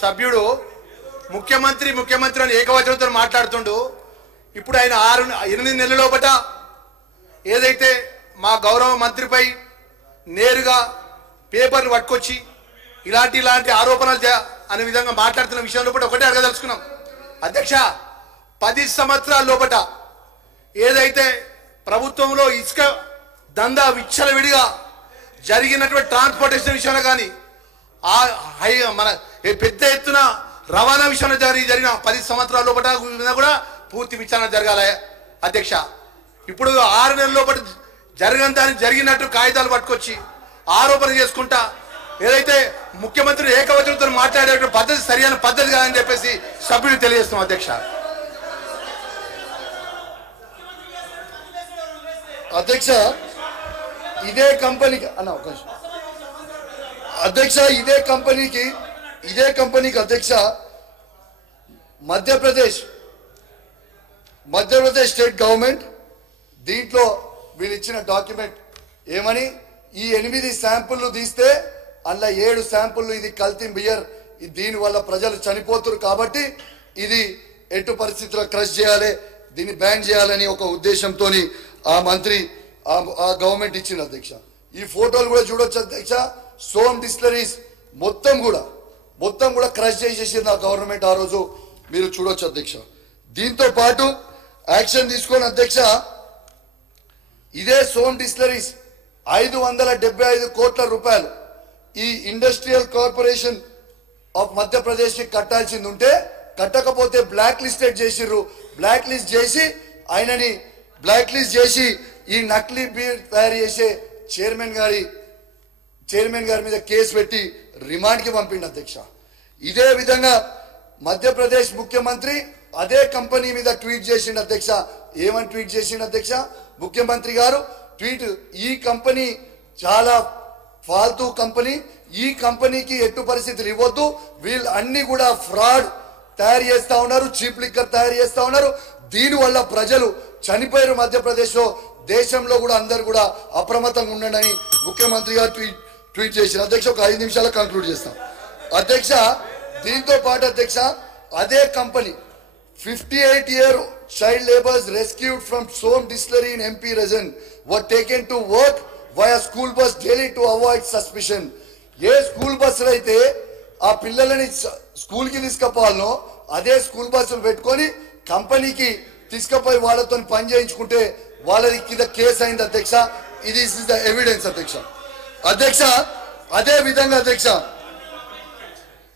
సభ్యుడు ముఖ్యమంత్రి అని ఏకవచనంతో మాట్లాడుతుండు. ఇప్పుడు ఆయన 8 నెలల లోపట ఏదైతే మా గౌరవ మంత్రిపై నేరుగా పేపర్లు పట్టుకొచ్చి ఇలాంటి ఆరోపణలు అనే విధంగా మాట్లాడుతున్న విషయంలో కూడా ఒకటే అడగదలుచుకున్నాం. అధ్యక్ష, 10 సంవత్సరాల లోపట ఏదైతే ప్రభుత్వంలో ఇసుక దందా విచ్చలవిడిగా జరిగినటువంటి ట్రాన్స్పోర్టేషన్ విషయంలో కానీ మన పెద్ద ఎత్తున రవాణా విషయంలో జరిగిన 10 సంవత్సరాల లోపల కూడా పూర్తి విచారణ జరగాలి అధ్యక్ష. ఇప్పుడు 6 నెలల లోపల జరిగినట్టు కాగితాలు పట్టుకొచ్చి ఆరోపణ చేసుకుంటా ఏదైతే ముఖ్యమంత్రి ఏకవచనంతో మాట్లాడే పద్ధతి సరైన పద్ధతి కాదని చెప్పేసి సభ్యులు తెలియజేస్తాం అధ్యక్ష. అధ్యక్ష, ఇదే కంపెనీకి అన్న ఒక అధ్యక్ష ఇదే కంపెనీకి అధ్యక్ష మధ్యప్రదేశ్ స్టేట్ గవర్నమెంట్ దీంట్లో వీళ్ళు ఇచ్చిన డాక్యుమెంట్ ఏమని ఈ 8 శాంపుల్లు తీస్తే అందులో 7 శాంపుల్లు ఇది కల్తీ బియర్, దీనివల్ల ప్రజలు చనిపోతున్నారు కాబట్టి ఇది ఎటు పరిస్థితుల్లో క్రష్ చేయాలి, దీన్ని బ్యాన్ చేయాలని ఒక ఉద్దేశంతో ఆ మంత్రి ఆ గవర్నమెంట్ ఇచ్చింది అధ్యక్ష. ఈ ఫోటోలు కూడా చూడొచ్చు అధ్యక్ష. సోమ్ డిస్టిలరీస్ మొత్తం కూడా క్రష్ చేసేసింది ఆ గవర్నమెంట్ ఆ రోజు, మీరు చూడొచ్చు అధ్యక్ష. దీంతో పాటు యాక్షన్ తీసుకొని అధ్యక్ష ఇదే సోమ్ డిస్టిలరీస్ 575 కోట్ల రూపాయలు ఈ ఇండస్ట్రియల్ కార్పొరేషన్ ఆఫ్ మధ్యప్రదేశ్ కి కట్టాల్సింది ఉంటే కట్టకపోతే బ్లాక్ లిస్టెడ్ చేసిర్రు. బ్లాక్ లిస్ట్ చేసి ఈ నకిలీ బీర్ తయారు చేసే చైర్మన్ గారి మీద కేసు పెట్టి రిమాండ్ కి పంపిండు అధ్యక్ష. ఇదే విధంగా మధ్యప్రదేశ్ ముఖ్యమంత్రి అదే కంపెనీ మీద ట్వీట్ చేసిండు అధ్యక్ష. ఏమని ట్వీట్ చేసిండు అధ్యక్ష ముఖ్యమంత్రి గారు? ట్వీట్, ఈ కంపెనీ చాలా ఫాల్తూ కంపెనీ, ఈ కంపెనీకి ఎట్టు పరిస్థితులు ఇవ్వద్దు, వీళ్ళు అన్ని కూడా ఫ్రాడ్ తయారు చేస్తా ఉన్నారు, చీప్ లిక్కర్ తయారు చేస్తా ఉన్నారు, దీనివల్ల ప్రజలు చనిపోయారు మధ్యప్రదేశ్ లో, దేశంలో కూడా అందరు కూడా అప్రమత్తంగా ఉండండి ముఖ్యమంత్రి గారు ట్వీట్ చేశారు అధ్యక్ష. ఒక 5 నిమిషాలు కంక్లూడ్ చేస్తాం అధ్యక్ష. దీంతో పాటు అధ్యక్ష అదే company 58-year child laborers rescued from Som distillery in MP region were taken to work via school bus daily to avoid suspicion. A school బస్సులు అయితే ఆ పిల్లలని స్కూల్ కి తీసుకుపోవాలనో అదే స్కూల్ బస్సులు పెట్టుకొని కంపెనీకి తీసుకుపోయి వాళ్ళతో పని చేయించుకుంటే వాళ్ళది కింద కేసు అయింది అధ్యక్ష. ఇది ఇస్ ద ఎవిడెన్స్ అధ్యక్ష. అదే విధంగా అధ్యక్ష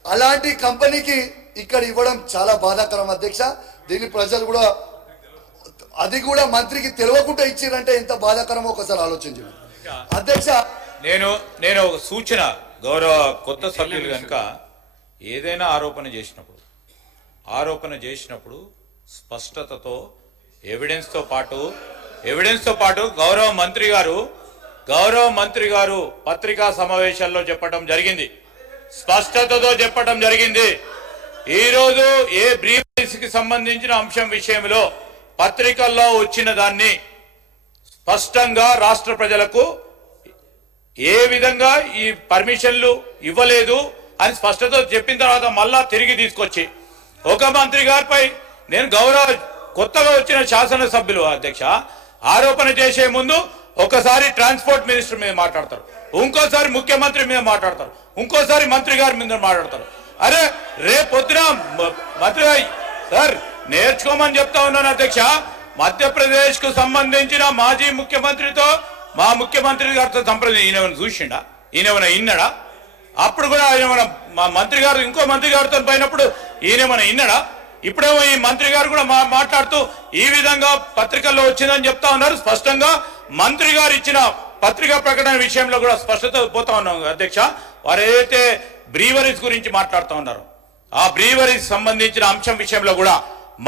అలాంటి కంపెనీకి ఇక్కడ ఇవ్వడం చాలా బాధాకరం అధ్యక్ష. దీన్ని ప్రజలు కూడా అది కూడా మంత్రికి తెలియకుండా ఇచ్చిరంటే ఎంత బాధాకరమో ఒకసారి ఆలోచించండి అధ్యక్ష. నేను ఒక సూచన, గౌరవ కొత్త సభ్యులు కనుక ఏదైనా ఆరోపణ చేసినప్పుడు స్పష్టతతో ఎవిడెన్స్ తో పాటు గౌరవ మంత్రి గారు పత్రికా సమావేశాల్లో చెప్పడం జరిగింది, స్పష్టతతో చెప్పడం జరిగింది. ఈ రోజు ఏ బ్రీఫ్ కి సంబంధించిన అంశం విషయంలో పత్రికల్లో వచ్చిన దాన్ని స్పష్టంగా రాష్ట్ర ప్రజలకు ఏ విధంగా ఈ పర్మిషన్లు ఇవ్వలేదు అని స్పష్టత చెప్పిన తర్వాత మళ్ళా తిరిగి తీసుకొచ్చి ఒక మంత్రి గారిపై నేను కొత్తగా వచ్చిన శాసనసభ్యులు అధ్యక్ష ఆరోపణ చేసే ముందు ఒకసారి ట్రాన్స్పోర్ట్ మినిస్టర్ మీద మాట్లాడతారు, ఇంకోసారి ముఖ్యమంత్రి మీద మాట్లాడతారు, ఇంకోసారి మంత్రి గారి మీద మాట్లాడతారు. అరే రేపొద్దున మంత్రి సార్ నేర్చుకోమని చెప్తా ఉన్నాను అధ్యక్ష. మధ్యప్రదేశ్ కు సంబంధించిన మాజీ ముఖ్యమంత్రితో మా ముఖ్యమంత్రి గారితో సంప్రదించి ఈయన చూసిండా, ఈయన ఇన్నడా? అప్పుడు కూడా ఆయన మా మంత్రి గారు ఇంకో మంత్రి గారితో పోయినప్పుడు ఈయనేమన్నా ఇన్నడా? ఇప్పుడేమో ఈ మంత్రి గారు కూడా మాట్లాడుతూ ఈ విధంగా పత్రికల్లో వచ్చిందని చెప్తా ఉన్నారు. స్పష్టంగా మంత్రి గారు ఇచ్చిన పత్రికా ప్రకటన విషయంలో కూడా స్పష్టత పోతా ఉన్నాం అధ్యక్ష. వారు ఏదైతే బ్రీవరీస్ గురించి మాట్లాడుతూ ఉన్నారు ఆ బ్రీవరీస్ సంబంధించిన అంశం విషయంలో కూడా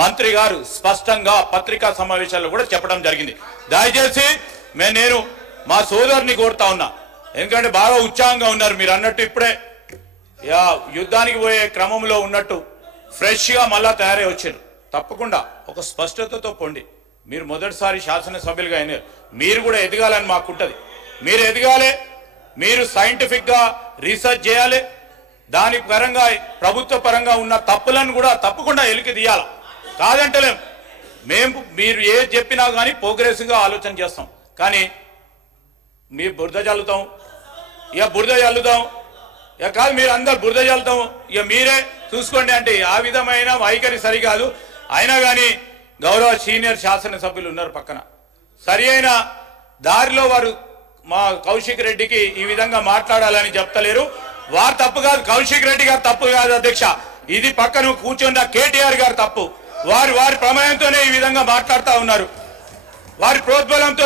మంత్రి గారు స్పష్టంగా పత్రికా సమావేశాల్లో కూడా చెప్పడం జరిగింది. దయచేసి నేను మా సోదరుని కోరుతా ఉన్నా, ఎందుకంటే బాగా ఉత్సాహంగా ఉన్నారు మీరు అన్నట్టు, ఇప్పుడే యుద్ధానికి పోయే క్రమంలో ఉన్నట్టు ఫ్రెష్ గా మళ్ళా తయారై వచ్చారు. తప్పకుండా ఒక స్పష్టతతో పొండి. మీరు మొదటిసారి శాసనసభ్యులుగా అయినారు, మీరు కూడా ఎదగాలని మాకుంటది. మీరు ఎదగాలి, మీరు సైంటిఫిక్ గా రీసెర్చ్ చేయాలి, దాని పరంగా ప్రభుత్వ పరంగా ఉన్న తప్పులను కూడా తప్పకుండా ఎలికి తీయాలి. కాదంటలేం, మేము మీరు ఏది చెప్పినా కానీ ప్రోగ్రెసివ్గా ఆలోచన చేస్తాం. కానీ మీ బురద చల్లుతాం, ఇక బురద చల్లుతాం, ఇక కాదు మీరు అందరు బురద చల్లుతాం, ఇక మీరే చూసుకోండి అంటే ఆ విధమైన వైఖరి సరికాదు. అయినా కానీ గౌరవ సీనియర్ శాసనసభ్యులు ఉన్నారు పక్కన, సరి అయిన దారిలో వారు మా కౌశిక్ రెడ్డికి ఈ విధంగా మాట్లాడాలని చెప్తలేరు. వారు తప్పు కాదు, కౌశిక్ రెడ్డి గారు తప్పు కాదు అధ్యక్ష, ఇది పక్కన కూర్చున్న కేటీఆర్ గారు తప్పు. వారి ప్రమేయంతోనే ఈ విధంగా మాట్లాడుతూ ఉన్నారు, వారి ప్రోద్బలంతో